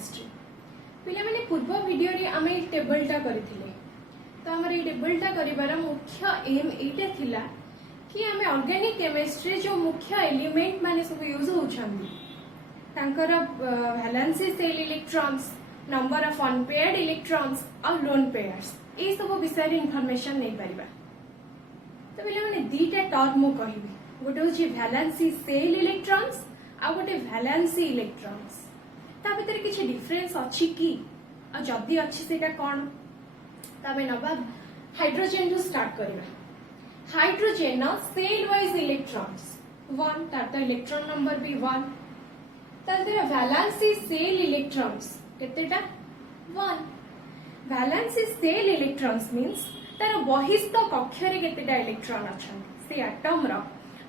Chemistry पिला माने पूर्व वीडियो रे आमे टेबलटा करथिले तो हमर ए टेबलटा करिवार मुख्य एम एटा थिला कि आमे ऑर्गेनिक केमिस्ट्री जो मुख्य एलिमेंट माने सब यूज होछंदी तांकर valency shell electrons number of unpaired electrons और लोन पेयर्स ए सब विषय इंफॉर्मेशन नहीं परिबा तो पिला माने दीटा टर्म मु कहिबी गोटे होची वैलेंसी सेल इलेक्ट्रॉन्स आ गोटे वैलेंसी इलेक्ट्रॉन्स ता भीतर किछि डिफरेंस अछि कि आ जदी अछि सेटा कोन तबे नबा हाइड्रोजन रु स्टार्ट करबा हाइड्रोजन सेल वाइज इलेक्ट्रॉन्स 1 तार तो इलेक्ट्रॉन नंबर भी 1 तार तेरा वैलेंसी सेल इलेक्ट्रॉन्स केतेटा 1 वैलेंसी सेल इलेक्ट्रॉन्स मींस तार बहिस्थ कक्ष रे केतेटा इलेक्ट्रॉन अछन से एटम रो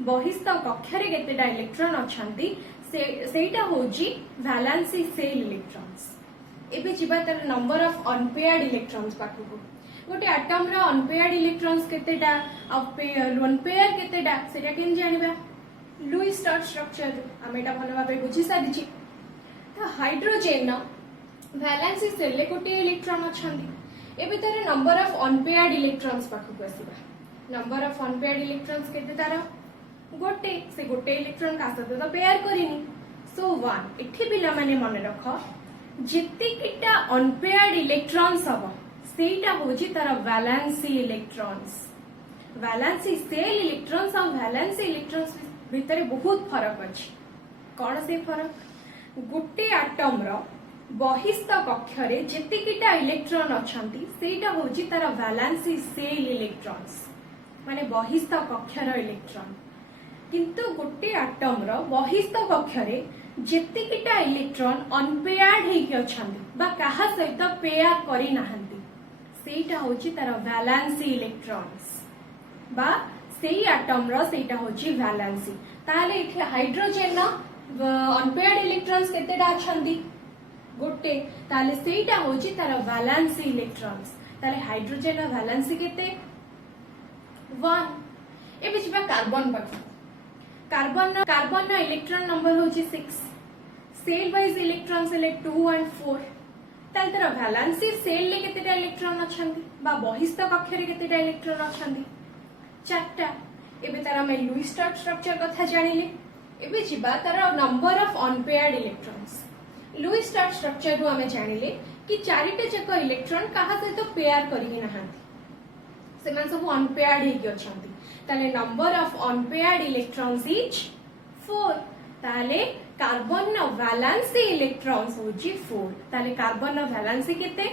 बहिस्थ कक्ष रे केतेटा इलेक्ट्रॉन अछंती सेटा होजी वैलेंसी सेल इलेक्ट्रॉन्स एबे जिबा तार नंबर ऑफ अनपेयर्ड इलेक्ट्रॉन्स पाखु गोटे एटम रो अनपेयर्ड इलेक्ट्रॉन्स केतेटा ऑफ लोन पेयर केतेटा सेटा केन जानिबा लुईस स्टार स्ट्रक्चर आमेटा भलो भाबे बुझी सारिछि तो हाइड्रोजन वैलेंसी सेल ले गोटे इलेक्ट्रॉन अछंती एबे तार नंबर ऑफ अनपेयर्ड इलेक्ट्रॉन्स पाखु आसीबा नंबर ऑफ अनपेयर्ड इलेक्ट्रॉन्स केते तार गोटे से गोटे इलेक्ट्रॉन का सहित तो पेयर करिनी सो 1 एठी पिला माने मन रख जेतिकिटा अनपेयर्ड इलेक्ट्रॉन्स हबो सेटा होजी तार valency electrons valency shell electrons और वैलेंसी इलेक्ट्रॉन्स भितर बहुत फरक अछि कोन से फरक गोटे एटम रो बहिस्थ कक्ष रे जेतिकिटा इलेक्ट्रॉन अछंती सेटा होजी तार वैलेंसी सेल इलेक्ट्रॉन्स माने बहिस्थ कक्ष रो इलेक्ट्रॉन किंतु गोटे एटम रो बहिस्थ कक्ष रे जेतिकिटा इलेक्ट्रॉन अनपेयर्ड हेकि अछंती बा काहा सहित पेयर करि नाहंती सेटा होची तार वैलेंसी इलेक्ट्रॉन्स बा सेई एटम रो सेटा होची वैलेंसी ताले एठी हाइड्रोजन अनपेयर्ड इलेक्ट्रॉन्स केतेटा अछंती गोटे ताले सेटा होची तार वैलेंसी इलेक्ट्रॉन्स ताले हाइड्रोजन वैलेंसी केते 1 एबे जिबा कार्बन पाखु कार्बन इलेक्ट्रॉन नंबर होची 6 सेल वाइज इलेक्ट्रॉन्स ले 2 and 4 ताल तर वैलेंसी सेल ले केतेटा इलेक्ट्रॉन अछंती बा बहिस्थ कक्ष रे केतेटा इलेक्ट्रॉन अछंती चारटा एबे तार हम लुईस स्टार स्ट्रक्चर कथा जानिले एबे जिबा तार number of unpaired electrons Lewis star structure रु हमें जानिले कि चारिटा जक इलेक्ट्रॉन काहा सहित पेयर करिहि नाहंती सेमान सब अनपेयर्ड हेकि अछंती ताले number of unpaired electrons is 4 ताले कार्बन न वैलेंसी इलेक्ट्रॉन्स होची 4 ताले कार्बन न वैलेंसी केते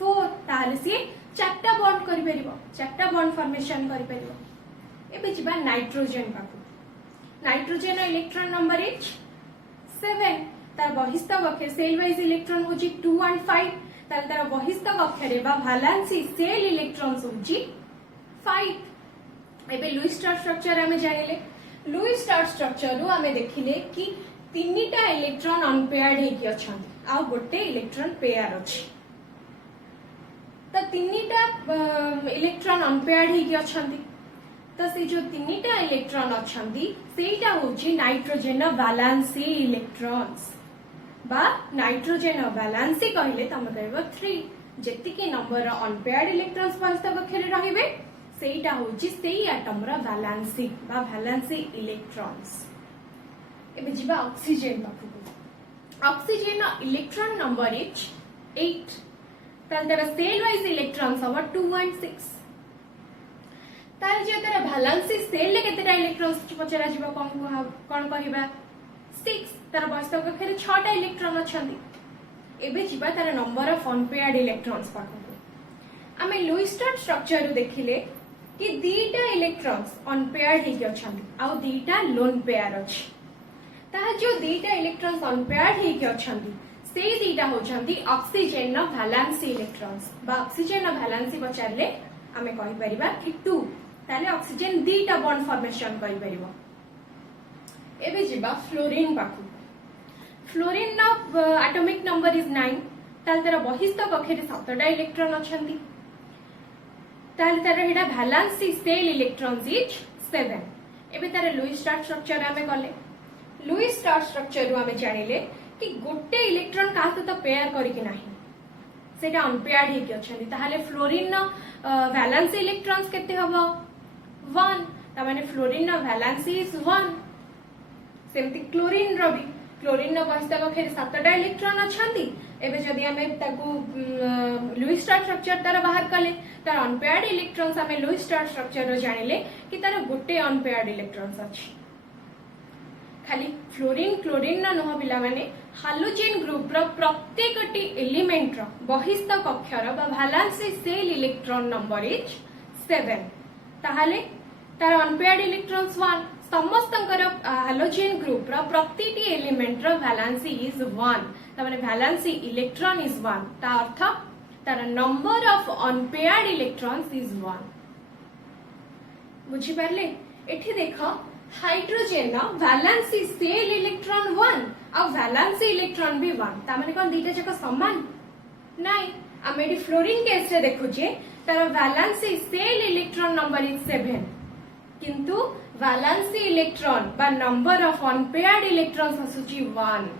4 ताले से चारटा बॉन्ड करि परिबो चारटा बॉन्ड फॉर्मेशन करि परिबो एबे जिबा नाइट्रोजन पाखु नाइट्रोजन इलेक्ट्रॉन नंबर इज 7 तार बहिस्थ कक्ष सेल वाइज इलेक्ट्रॉन होची 2 and 5 ताले तार बहिस्थ कक्ष रे बा वैलेंसी सेल इलेक्ट्रॉन्स होची 5 एबे लुईस स्टार स्ट्रक्चर हमें जानिले लुईस स्टार स्ट्रक्चर रु हमें देखिले कि तीनटा इलेक्ट्रॉन अनपेयर्ड हेकि अछंती आ गोटे इलेक्ट्रॉन पेयर अछि त तीनटा इलेक्ट्रॉन अनपेयर्ड हेकि अछंती त से जो तीनटा इलेक्ट्रॉन अछंती सेटा होची नाइट्रोजन वैलेंसी इलेक्ट्रॉन्स बा नाइट्रोजन वैलेंसी कहले तम कहबो 3 जेतिके नंबर अनपेयर्ड इलेक्ट्रॉन्स बहिस्थ कक्ष रे रहिबे सेटा होची सेई एटम रा वैलेंसी बा वैलेंसी इलेक्ट्रॉन्स एबे जिबा ऑक्सीजन पाखु ऑक्सीजन इलेक्ट्रॉन नंबर इज 8 ताल तेरा सेल वाइज इलेक्ट्रॉन्स हवा 2 and 6 तार जे तेरा वैलेंसी सेल ले केतेटा इलेक्ट्रॉन्स पचरा जिबा कोन कहिबा 6 तार बहिस्थ कक्ष रे 6 टा इलेक्ट्रॉन अछंती एबे जिबा तार नंबर ऑफ अनपेयर्ड इलेक्ट्रॉन्स पाखु आमे लुईस स्टार स्ट्रक्चर देखिले कि दीटा इलेक्ट्रॉन्स अनपेयर्ड हेकि अछंती आ दीटा लोन पेयर अछि ता जो दीटा इलेक्ट्रॉन्स अनपेयर्ड हेकि अछंती से दीटा होछंती ऑक्सीजन न वैलेंसी इलेक्ट्रॉन्स बा ऑक्सीजन न वैलेंसी पचारले हमें कहि परिबा कि 2 ताले ऑक्सीजन दीटा बॉन्ड फॉर्मेशन करि परिबो एबे जिबा फ्लोरीन पाखु फ्लोरीन न एटॉमिक नंबर इज 9 ताल तेरा बहिस्थ कक्ष रे 7 टा इलेक्ट्रॉन अछंती ताल तार हेडा वैलेंसी सेल इलेक्ट्रॉन्स इज 7 एबे तार लुईस स्टार स्ट्रक्चर आमे गले लुईस स्टार स्ट्रक्चर रु आमे जानिले कि गोटे इलेक्ट्रॉन का सहित पेयर करके नहीं सेटा अनपेयर्ड हेकि अछंती ताहाले फ्लोरीन न वैलेंसी इलेक्ट्रॉन्स केते हबो 1 ता माने फ्लोरीन न वैलेंसी इज 1 सेमति क्लोरीन रो भी क्लोरीन न बहिस्थ कक्षरे 7टा इलेक्ट्रॉन अछंती एबे जदि हमें ताकू लुईस स्टार स्ट्रक्चर तार बाहर कले तार अनपेयर्ड इलेक्ट्रॉन्स हमें लुईस स्टार स्ट्रक्चर रो जानिले कि तार गोटे अनपेयर्ड इलेक्ट्रॉन्स अछि खाली फ्लोरीन क्लोरीन न नुह पिला माने हालोजेन ग्रुप रो प्रत्येकटी एलिमेंट रो बहिस्थ कक्षर बा valency shell electron number is 7 ताहाले तार अनपेयर्ड इलेक्ट्रॉन्स 1 समस्तंकर हालोजेन ग्रुप रो प्रतिटी एलिमेंट रो वैलेंसी इज 1 ता माने वैलेंसी इलेक्ट्रॉन इज 1 ता अर्थ तार number of unpaired electrons is 1 बुझी पारले एठी देखो हाइड्रोजन ना वैलेंसी सेल इलेक्ट्रॉन 1 और वैलेंसी इलेक्ट्रॉन भी 1 ता माने कोन दीटा जक समान नाही हम एटी फ्लोरीन केस रे देखु जे तार valency shell electron number is 7 किंतु वैलेंसी इलेक्ट्रॉन बा नंबर ऑफ अनपेयर्ड इलेक्ट्रॉन्स असुची 1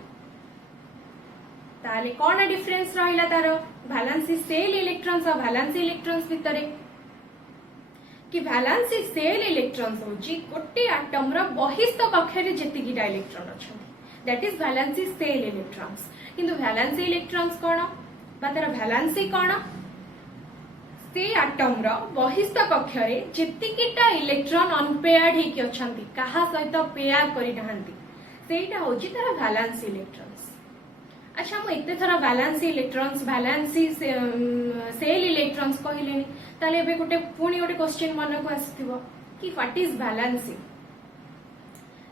ताले कोन डिफरेंस रहिला तार वैलेंसी सेल इलेक्ट्रॉन्स और वैलेंसी इलेक्ट्रॉन्स भितरे कि वैलेंसी सेल इलेक्ट्रॉन्स होची गोटे एटम रो बहिस्थ कक्षरे जेतिकिटा इलेक्ट्रॉन अछंती that is valency shell electrons किंतु वैलेंसी इलेक्ट्रॉन्स कोन बा तार वैलेंसी कोन से एटम रो बहिस्थ कक्षरे जेतिकिटा इलेक्ट्रॉन अनपेयर्ड हेकि अछंती कहा सहित पेयर करि नहंती सेटा होची तार वैलेंसी इलेक्ट्रॉन्स अच्छा मु एते थरा valency electrons valency shell electrons कहलेनी ताले एबे गोटे पुणी गोटे क्वेश्चन मन को आसीथिबो कि व्हाट इज वैलेंसी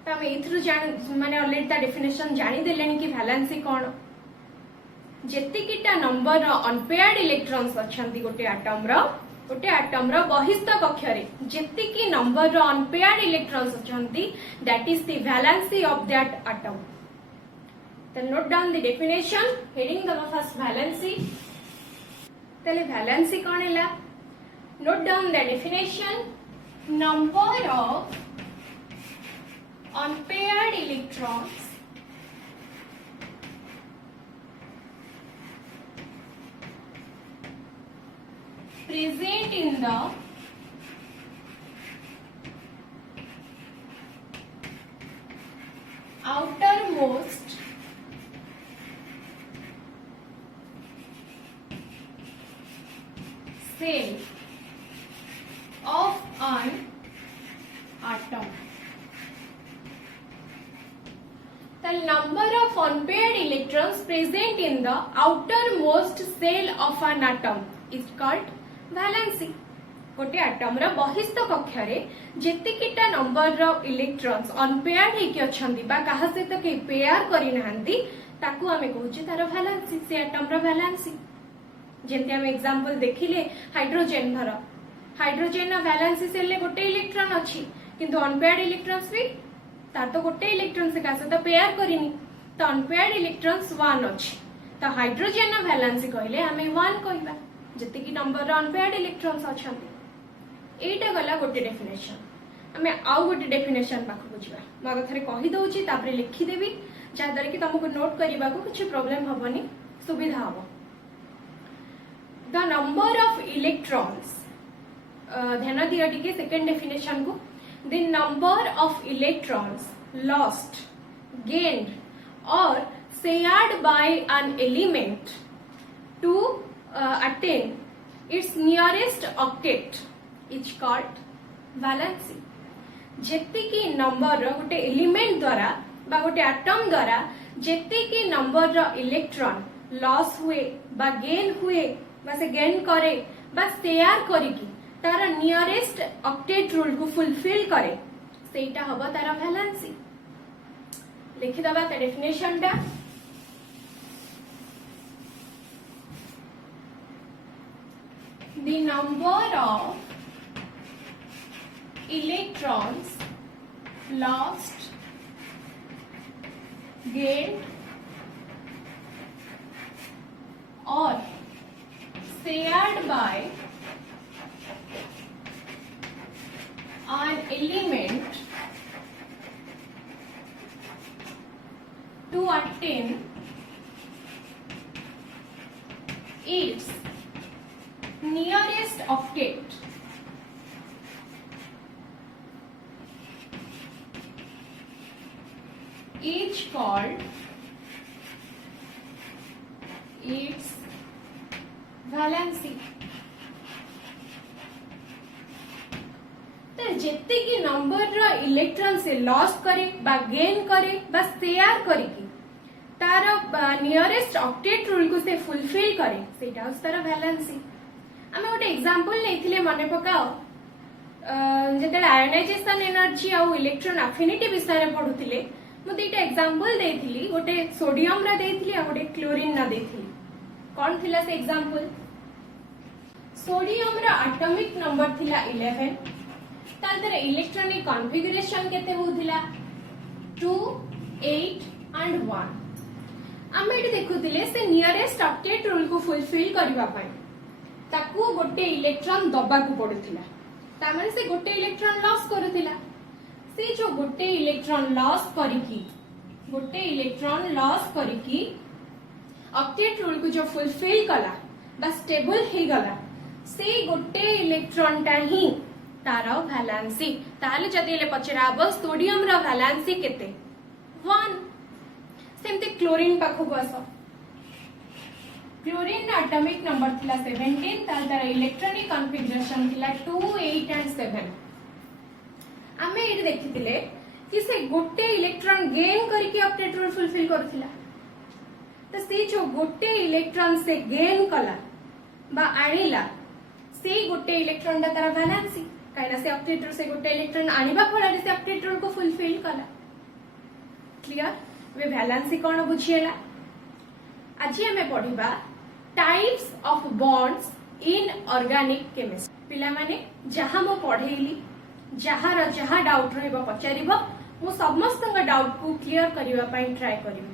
ता हम एथरु जान माने ऑलरेडी ता डेफिनेशन जानि देलेनी कि वैलेंसी कोन जेतिकिटा नंबर रो अनपेयर्ड इलेक्ट्रॉन्स अछंती गोटे एटम रो बहिस्थ कक्षरे जेतिकी नंबर रो अनपेयर्ड इलेक्ट्रॉन्स अछंती that is the valency of that atom then note down the definition heading the first valency tale valency kon hela note down the definition number of unpaired electrons present in the outermost cell of an atom. The number of unpaired electrons present in the outermost cell of an atom is called valency. गोटे atom रा बहिस्थ कक्षरे जेतिकिटा number रो electrons unpaired हेकि अछंती बा काहा सहित के pair करि नहंती ताकू हमें कहूचे तार वैलेंसी से एटम रा वैलेंसी जेंते हम एग्जांपल देखिले हाइड्रोजन धर हाइड्रोजन ना वैलेंसी सेल ले गोटे इलेक्ट्रॉन अछि किंतु अनपेयर्ड इलेक्ट्रॉन्स भी तार तो गोटे इलेक्ट्रॉन से का सहित पेयर करिनी तो अनपेयर्ड इलेक्ट्रॉन्स 1 अछि तो हाइड्रोजन ना वैलेंसी कहले हमें 1 कहबा जति की नंबर रो अनपेयर्ड इलेक्ट्रॉन्स अछंती एटा गला गोटे डेफिनेशन हमें आउ गोटे डेफिनेशन पाख बुझबा मग थरे कहि दउची तापरे लिखि देबी जा दर कि तुमको नोट करिबा को कुछ प्रॉब्लम हबनी सुविधा हबो द नंबर ऑफ इलेक्ट्रॉन्स ध्यान दियो टिके सेकंड डेफिनेशन को the number of electrons lost gained और shared by an element to attain its nearest octet is called valency. जेतिकी नंबर गोटे एलिमेंट द्वारा बा गोटे एटम द्वारा जेतिकी नंबर इलेक्ट्रॉन लॉस हुए बा गेन हुए बा से गेन करे बा शेयर करिकी तार नियरेस्ट ऑक्टेट रूल को फुलफिल करे सेटा हबो तार वैलेंसी लिखि दबा त डेफिनेशन टा the number of electrons lost gained or shared by an element to attain its nearest octet is called its valency. तो जितने की नंबर रा इलेक्ट्रॉन से लॉस करे बा गेन करे बा शेयर करे की तार नियरेस्ट ऑक्टेट रूल को से फुलफिल करे सेटा उस तार वैलेंसी. आमे गोटे एग्जांपल लेथिले मने पकाओ जेतेले आयोनाइजेशन एनर्जी आ इलेक्ट्रॉन एफिनिटी विषय रे पढुथिले मु दुईटा एग्जांपल देथिली गोटे सोडियम रा देथिली आ गोटे क्लोरीन रा देथिली. कोन थिला से एग्जांपल सोडियम रा एटॉमिक नंबर थिला 11 तार इलेक्ट्रॉनिक कॉन्फ़िगरेशन केते होथिला 2 8 एंड 1. आमे एटी देखुथिले से नियरेस्ट ऑक्टेट रूल को फुलफिल करबा पई ताकू गोटे इलेक्ट्रॉन दबा को पडुथिला तार माने से गोटे इलेक्ट्रॉन लॉस करूथिला. से जो गोटे इलेक्ट्रॉन लॉस करिकी ऑक्टेट रूल को जो फुलफिल कला बा स्टेबल हे गला से गोटे इलेक्ट्रॉन टा ही तार वैलेंसी. ताले जदि ले पचराबो सोडियम रा वैलेंसी केते 1. सेमते क्लोरीन पाखो आसो क्लोरीन रा एटॉमिक नंबर थिला 17 तार इलेक्ट्रॉनिक कॉन्फ़िगरेशन थिला 2 8 एंड 7. आमे एटी देखिथिले कि से गोटे इलेक्ट्रॉन गेन करके ऑक्टेट रूल फुलफिल करथिला. तो से जो गोटे इलेक्ट्रॉन से गेन कला बा आनिला से गोटे इलेक्ट्रॉन दा तार वैलेंसी काइना से ऑक्टेट रूल से गोटे इलेक्ट्रॉन आनिबा फଳରେ से ऑक्टेट रूल को फुलफिल कला. क्लियर वे वैलेंसी कोन बुझियला. आज हमें पढिबा types of bonds in organic chemistry. पिला माने जहां मो पढेइली जहा डाउट रहबो पचारिबो मो समस्त डाउट को क्लियर करिवा पई ट्राई करिबो.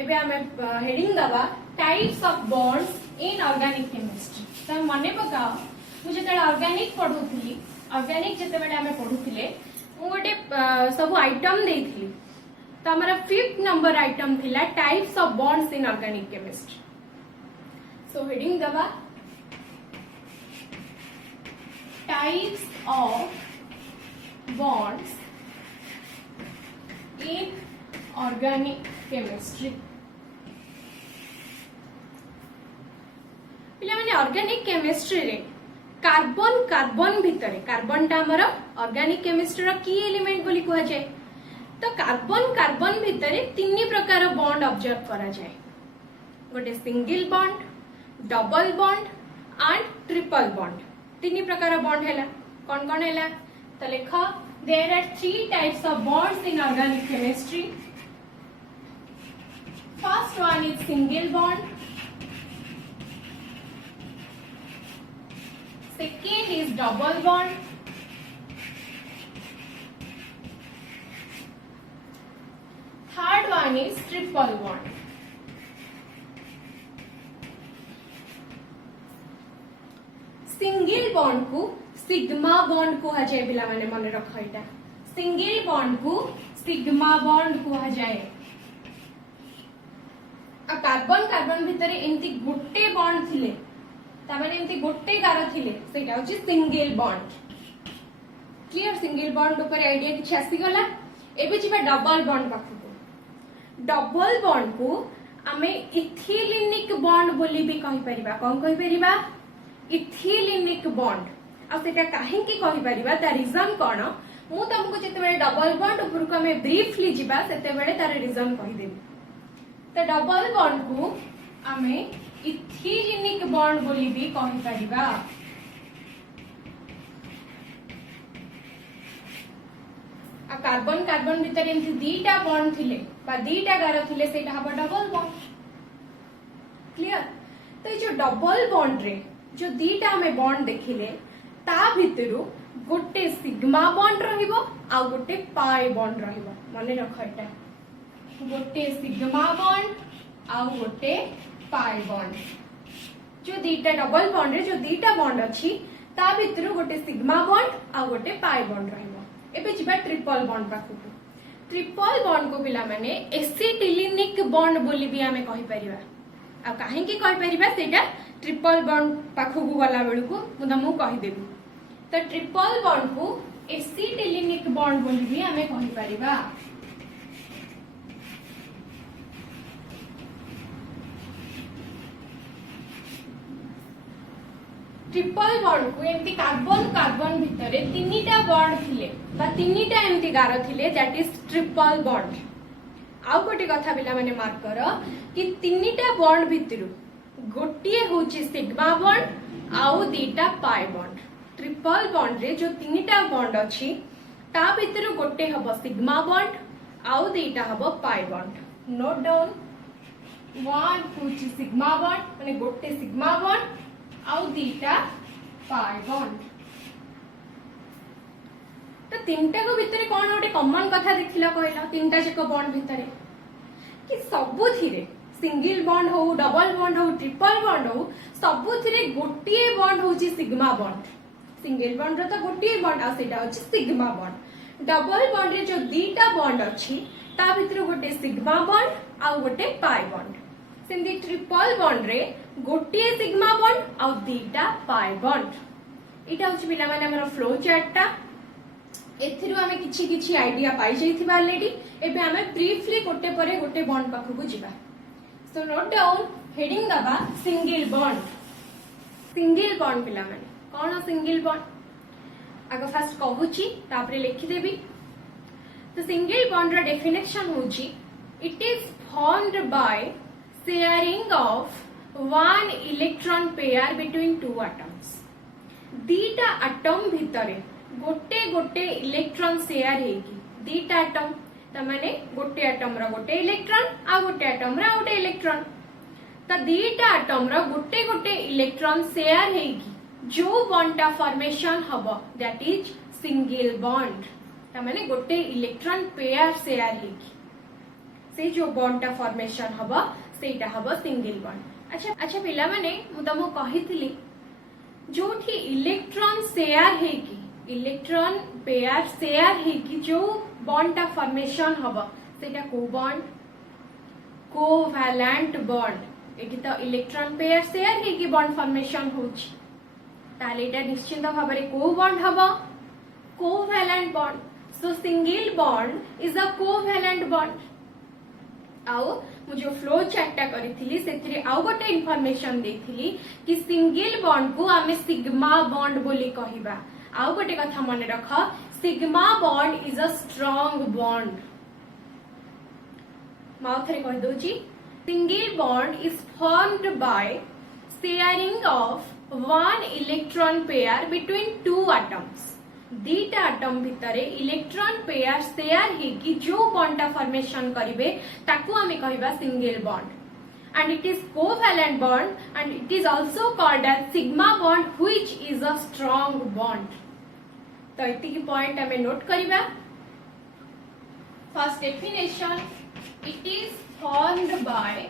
एबे हमें हेडिंग दबा types of bonds in organic chemistry. त मने पकाओ मु जेते ऑर्गेनिक पढुथली ऑर्गेनिक जेते बेले हमें पढुथिले मु गोटे सब आइटम देइथली. तो हमारा 5th नंबर आइटम थिला types of bonds in organic chemistry. So heading दबा types of bonds in organic chemistry. पिला माने ऑर्गेनिक केमिस्ट्री रे कार्बन भितरे कार्बन टा हमर ऑर्गेनिक केमिस्ट्री रो की एलिमेंट बोली कहै जाय. तो कार्बन भितरे 3 प्रकार बॉन्ड ऑब्जर्व करा जाए. गोटे single bond double bond and triple bond. 3 प्रकार बॉन्ड हैला कोन कोन हैला तो लेख there are 3 types of bonds in organic chemistry. First one is single bond, second is double bond, third one is triple bond. Single bond को sigma bond को जाए पिला माने मन रख एटा. सिंगल बॉन्ड को सिग्मा बॉन्ड को जाए. आ कार्बन भितरे एंती गोटे बॉन्ड थिले ता माने एंती गोटे गार थिले सेटा होची single bond. Clear single bond ऊपर आईडिया किछ आसी गला. एबे जिबा डबल बॉन्ड पाखु. डबल बॉन्ड को आमे इथिलिनिक बॉन्ड बोली भी कहि परिबा. कोन कहि परिबा इथिलिनिक बॉन्ड. आ सेटा काहे की कहि परिबा ता रीजन कोन मु तुमको जते बेले डबल बॉन्ड ऊपर को हमें ब्रीफली जिबा सेते बेले तार रीजन कहि देबी. तो डबल बॉन्ड को आमे इथिलिनिक बॉन्ड बोली भी कहि परिबा. आ कार्बन भितर एमती 2टा बॉन्ड थिले बा 2टा गार थिले सेटा हबा डबल बॉन्ड. क्लियर. तो ये जो डबल बॉन्ड रे जो 2टा हमें बॉन्ड देखिले ता भितरु गोटे सिग्मा बॉन्ड रहिबो आ गोटे पाई बॉन्ड रहिबो. मने रख एटा गोटे सिग्मा बॉन्ड आ गोटे पाई बॉन्ड. जो 2टा डबल बॉन्ड रे जो 2टा बॉन्ड अछि ता भितरु गोटे सिग्मा बॉन्ड आ गोटे पाई बॉन्ड रहिबो. एबे जिबा ट्रिपल बॉन्ड पाखु. ट्रिपल बॉन्ड को पिला माने एसिटिलिनिक बॉन्ड बोली भी हमें कहि परिबा. आ काहे की कहि परिबा सेटा ट्रिपल बॉन्ड पाखु को गला बेलू को मु तुमको कहि देबी। तो ट्रिपल बॉन्ड को एसिटिलिनिक बॉन्ड बोली भी हमें कहि परिबा। ट्रिपल बॉन्ड को एमती कार्बन कार्बन भितर तीनटा बॉन्ड थिले बा तीनटा एमती गार थिले दैट इज ट्रिपल बॉन्ड। आउ गोटे कथा पिला माने मार्क कर कि तीनटा बॉन्ड भितरु गोटिए होची सिग्मा बॉन्ड आउ दीटा पाई बॉन्ड। ट्रिपल बॉन्ड रे जो तीनटा बॉन्ड अछि ता भितरु गोटे हबो सिग्मा बॉन्ड आउ दीटा हबो pi bond. Note down one होची सिग्मा बॉन्ड माने गोटे सिग्मा बॉन्ड आउ दीटा पाई बॉन्ड। तो तीनटा को भितरे कौन गोटे कॉमन कथा देखिला कहला तीनटा जक बॉन्ड भितरे कि सबुथिरे सिंगल बॉन्ड हो डबल बॉन्ड हो ट्रिपल बॉन्ड हो सबुथिरे गोटिए बॉन्ड होची सिग्मा बॉन्ड। सिंगल बॉन्ड रो तो गोटिए बॉन्ड आ सेटा होची सिग्मा बॉन्ड। डबल बॉन्ड रे जो दीटा बॉन्ड अछि ता भितरे गोटे सिग्मा बॉन्ड आ गोटे पाई बॉन्ड। सेमती ट्रिपल बॉन्ड रे गोटिए सिग्मा बॉन्ड आ दीटा पाई बॉन्ड। इटा होची पिला माने हमर फ्लो चार्ट टा। एथिरु हमें किछि किछि आइडिया पाई जाइथिबा ऑलरेडी। एबे हमें ब्रीफली गोटे परे गोटे बॉन्ड पाखु को जिबा। सो नोट डाउन हेडिंग दबा सिंगल बॉन्ड। सिंगल बॉन्ड पिला माने कोन सिंगल बॉन्ड आगे फर्स्ट कहूची तापरे लिखि देबी। तो सिंगल बॉन्ड रा डेफिनेशन होची it is formed by sharing of one electron pair between two atoms। दीटा एटम भितरे गोटे गोटे इलेक्ट्रॉन शेयर हेगी दीटा एटम तमाने गोटे एटम रा गोटे इलेक्ट्रॉन आ गोटे एटम रा गोटे इलेक्ट्रॉन। त दीटा एटम रा गोटे गोटे इलेक्ट्रॉन शेयर हेगी जो बॉन्ड टा फॉर्मेशन हबो दैट इज सिंगल बॉन्ड। तमाने गोटे इलेक्ट्रॉन पेयर शेयर हेगी से जो बॉन्ड टा फॉर्मेशन हबो सेटा हबो सिंगल बॉन्ड। अच्छा पिला माने मु तमो कहितली जोठी इलेक्ट्रॉन शेयर हेकी इलेक्ट्रॉन पेयर शेयर हेकी जो बॉन्ड टा फॉर्मेशन हबो सेटा को बॉन्ड कोवैलेंट बॉन्ड। एठी तो इलेक्ट्रॉन पेयर शेयर हेकी बॉन्ड फॉर्मेशन होची ताले एटा निश्चित भाबरे को बॉन्ड हबो covalent bond. So single bond is a covalent bond. आउ मु जो फ्लो चार्टा करिथिली सेथिरे आउ गोटे इन्फॉर्मेशन देथिली कि सिंगल बॉन्ड को आमे सिग्मा बॉन्ड बोली कहिबा। आउ गोटे कथा मने रख sigma bond is a strong bond. माउथरे कहि दोची single bond is formed by sharing of one electron pair between two atoms. दीटा एटम भितरे इलेक्ट्रॉन पेयर शेयर हेकी जो बॉन्ड टा फॉर्मेशन करिवे ताकू हमें कहिबा single bond. And it is covalent bond and it is also called as sigma bond which is a strong bond. तो इति की पॉइंट हमें नोट करिबा। First definition it is formed by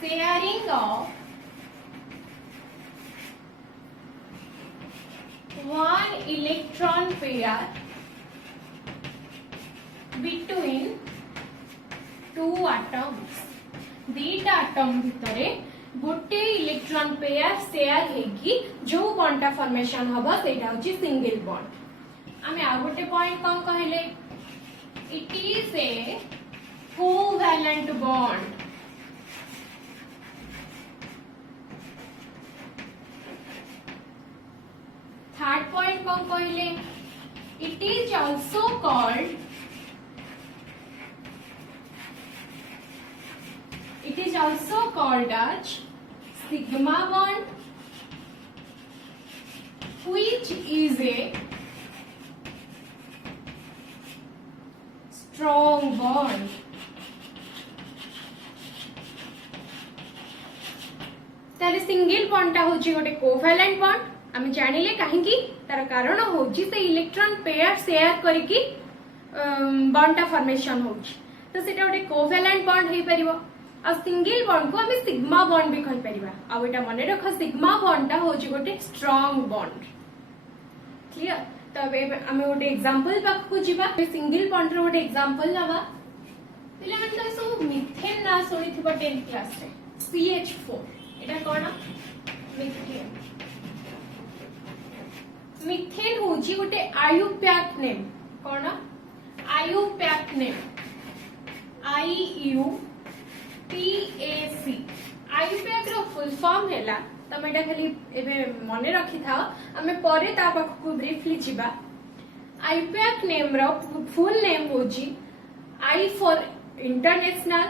sharing of one electron pair between two atoms। दीटा atom भितरे गोटे electron pair share हेगी जो बॉन्ड टा फॉर्मेशन हबो सेटा होची सिंगल बॉन्ड। आमे आ गोटे पॉइंट कोन कहले it is a covalent bond. Third point कौन कहले it is also called as sigma bond which is a strong bond। ताले सिंगल बॉन्ड टा होची गोटे कोवैलेंट बॉन्ड। आमे जानिले काहेकि तार कारण होची से इलेक्ट्रॉन पेयर शेयर करिकि बॉन्ड टा फॉर्मेशन होची तो सेटा गोटे कोवैलेंट बॉन्ड हेई परिबो। आ सिंगल बॉन्ड को आमे सिग्मा बॉन्ड भी कहि परिबा। आ एटा मने रख सिग्मा बॉन्ड टा होची गोटे स्ट्रांग बॉन्ड। क्लियर। तबे आमे गोटे एग्जांपल पाखु जिबा सिंगल बॉन्ड रो गोटे एग्जांपल लबा। पिला मन तो सब मिथेन ना सुनिथिबो 10th क्लास रे CH4 एटा कोन मिथेन मिथेन होची गोटे आयुप्याक नेम कोन आयुप्याक नेम IUPAC आयुप्याक रो फुल फॉर्म हैला तमे एटा खाली एबे मने रखि थाओ हमें परे ता पाखु ब्रीफली जिबा आयुप्याक नेम रो फुल नेम होची I for International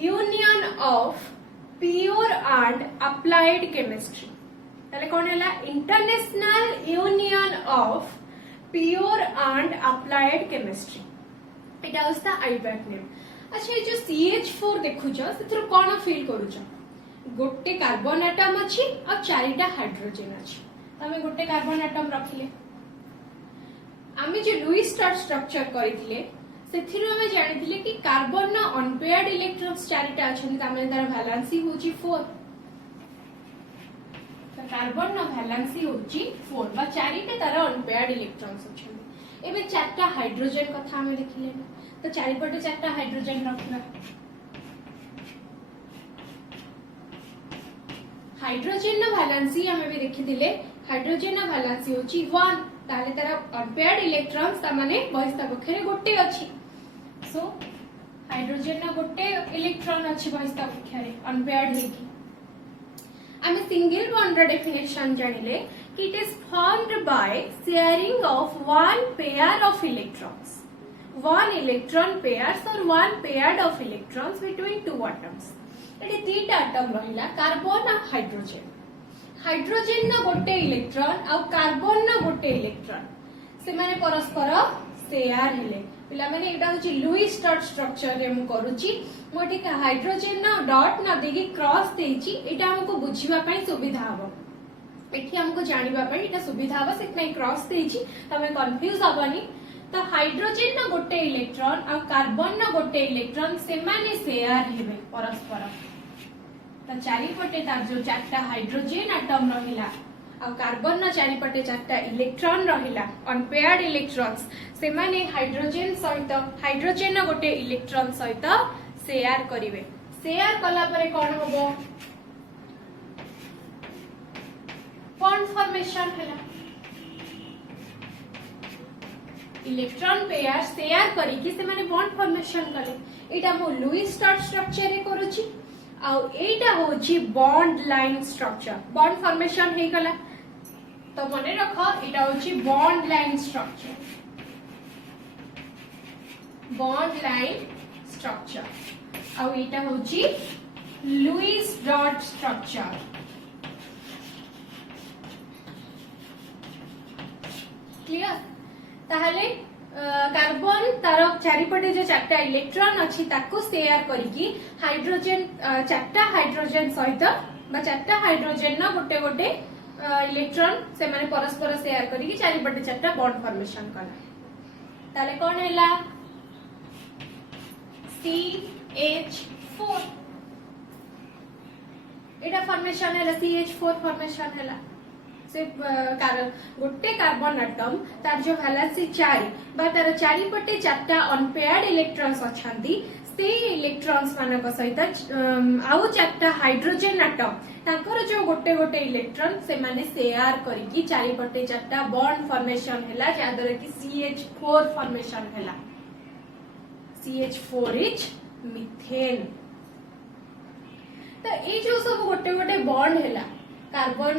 Union of Pure and Applied Chemistry ताले कोन हैला international union of pure and applied chemistry Etah होस्ता IUPAC name अच्छा ये जो CH4 देखु छ सेथरो कोन फील करू छ गोटे कार्बन एटम अछि और चारिटा हाइड्रोजन अछि तमे गोटे कार्बन एटम रखिले आमे जे लुईस स्टार स्ट्रक्चर करिथिले सेथिरो हमें जानिथिले कि कार्बन न अनपेयर्ड इलेक्ट्रॉन्स चारिटा अछन तामे तार वैलेंसी होची 4 कार्बन न वैलेंसी होची 4 बा चारिटा तार अनपेयर्ड इलेक्ट्रॉन्स अछन एबे चारटा हाइड्रोजन कथा हमें देखिले तो चारिपटे चारटा हाइड्रोजन रखना हाइड्रोजन न वैलेंसी हमें भी देखिथिले हाइड्रोजन न वैलेंसी होची 1 ताले तार अनपेयर्ड इलेक्ट्रॉन्स ता माने बहिस्ता पक्षरे गोटे अछि सो हाइड्रोजन न गोटे इलेक्ट्रॉन अछि बहिस्ता पक्षरे अनपेयर्ड हेकी आमे सिंगल बॉन्ड डेफिनेशन जानिले कि it is formed by sharing of one pair of electrons one electron pairs or one paired of electrons between two atoms एटी तीटा एटम रहिला कार्बन और हाइड्रोजन हाइड्रोजन न गोटे इलेक्ट्रॉन और कार्बन न गोटे इलेक्ट्रॉन से माने परस्पर शेयर हेले पिला माने एटा होची लुईस स्टार स्ट्रक्चर रे मु करूची मोठी हाइड्रोजन न डॉट न देगी क्रॉस देची एटा हमको बुझिबा पई सुविधा हबो एठी हमको जानिबा पई एटा सुविधा हबो सेकनै क्रॉस देची तमे कंफ्यूज हबनी तो हाइड्रोजन न गोटे इलेक्ट्रॉन और कार्बन न गोटे इलेक्ट्रॉन से माने शेयर हेबे परस्पर तो चारिपटे तार जो चारटा हाइड्रोजन एटम रहिला और कार्बन न चारिपटे चारटा इलेक्ट्रॉन रहिला अनपेयर्ड इलेक्ट्रॉन्स से माने हाइड्रोजन सहित हाइड्रोजन न गोटे इलेक्ट्रॉन सहित शेयर करिवे शेयर कला परे कोन होबो बॉन्ड फॉर्मेशन हैला इलेक्ट्रॉन पेयर शेयर करिकि से माने बॉन्ड फॉर्मेशन करे एटा मो लुईस स्टार स्ट्रक्चर रे करूची आ एटा होची bond line structure bond formation हे गला तो मने रखो एटा होची bond line structure bond line structure आ एटा होची लुईस डॉट स्ट्रक्चर क्लियर ताहले कार्बन तार चारिपटे जो चारटा इलेक्ट्रॉन अछि ताको शेयर करिकि हाइड्रोजन चारटा हाइड्रोजन सहित बा चारटा हाइड्रोजन न गोटे गोटे इलेक्ट्रॉन से माने परस्पर शेयर करिकि चारिपटे चारटा बॉन्ड फॉर्मेशन कला ताले कोन हैला CH4 एटा फॉर्मेशन हैला CH4 फॉर्मेशन हैला से गोटे कार्बन एटम तार जो वैलेंसी 4 बा तार चारिपटे चारटा अनपेयर्ड इलेक्ट्रॉन्स अछंती से इलेक्ट्रॉन्स मानक सहित आउ चारटा हाइड्रोजन एटम ताकर जो गोटे गोटे इलेक्ट्रॉन से माने शेयर करिकि चारिपटे चारटा बॉन्ड फॉर्मेशन हैला जादर कि CH4 फॉर्मेशन हैला CH4 इज मीथेन तो ए जो सब गोटे गोटे बॉन्ड हैला कार्बन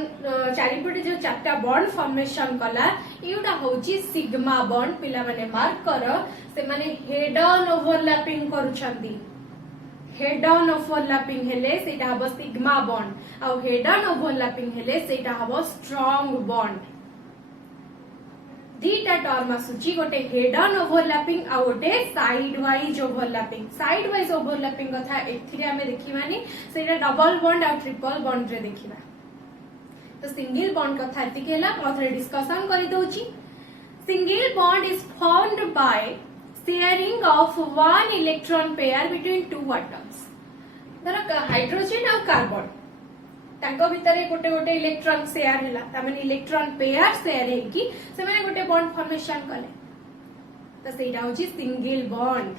चारिपटे जो चारटा बॉन्ड फॉर्मेशन कला एटा होची सिग्मा बॉन्ड पिला माने मार्क करो से माने हेड ऑन ओवरलैपिंग करूछंती हेड ऑन ओवरलैपिंग हेले सेटा हबो सिग्मा बॉन्ड आ हेड ऑन ओवरलैपिंग हेले सेटा हबो स्ट्रांग बॉन्ड दीटा टर्म आसुची गोटे हेड ऑन ओवरलैपिंग आ गोटे साइड वाइज ओवरलैपिंग कथा एथिरे हमें देखिबानी सेटा डबल बॉन्ड आ ट्रिपल बॉन्ड रे देखिबा तो सिंगल बॉन्ड कथा एतिके हला मथरे डिस्कशन करि दोची single bond is formed by sharing of one electron pair between two atoms धर हाइड्रोजन और कार्बन तांको भितरे गोटे गोटे इलेक्ट्रॉन शेयर हैला ता माने इलेक्ट्रॉन पेयर शेयर हेकी से माने गोटे बॉन्ड फॉर्मेशन कले तो सेटा होची सिंगल बॉन्ड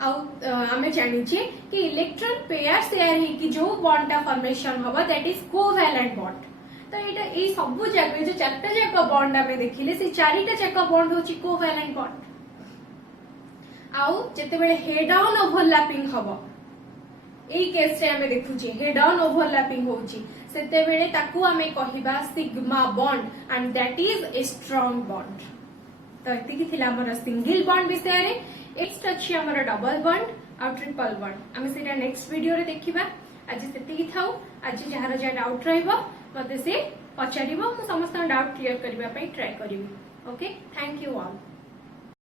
आमे जानिचे कि इलेक्ट्रॉन पेयर शेयर ही कि जो बॉन्ड टा फॉर्मेशन हबो दैट इज कोवैलेंट बॉन्ड। तो एटा ए सब जगह जो चारटा जाक बॉन्ड आमे देखिले से चारिटा जाक बॉन्ड होची कोवैलेंट बॉन्ड। आउ जते बेले हेड ऑन ओवरलैपिंग हबो एई केस रे आमे देखुची हेड ऑन ओवरलैपिंग होची सेते बेले ताकू आमे कहिबा sigma bond and that is a strong bond. तो एतिकी थिला हमर सिंगल बॉन्ड विषय रे। नेक्स्ट अछि हमर डबल बॉन्ड आ ट्रिपल बॉन्ड आमे सेटा नेक्स्ट वीडियो रे देखिबा। आज सेतिकी थाउ। आज जहार जा डाउट रहइबो मते से पचारिबो, मु समस्त डाउट क्लियर करबा पई ट्राई करिवि। Okay, thank you all.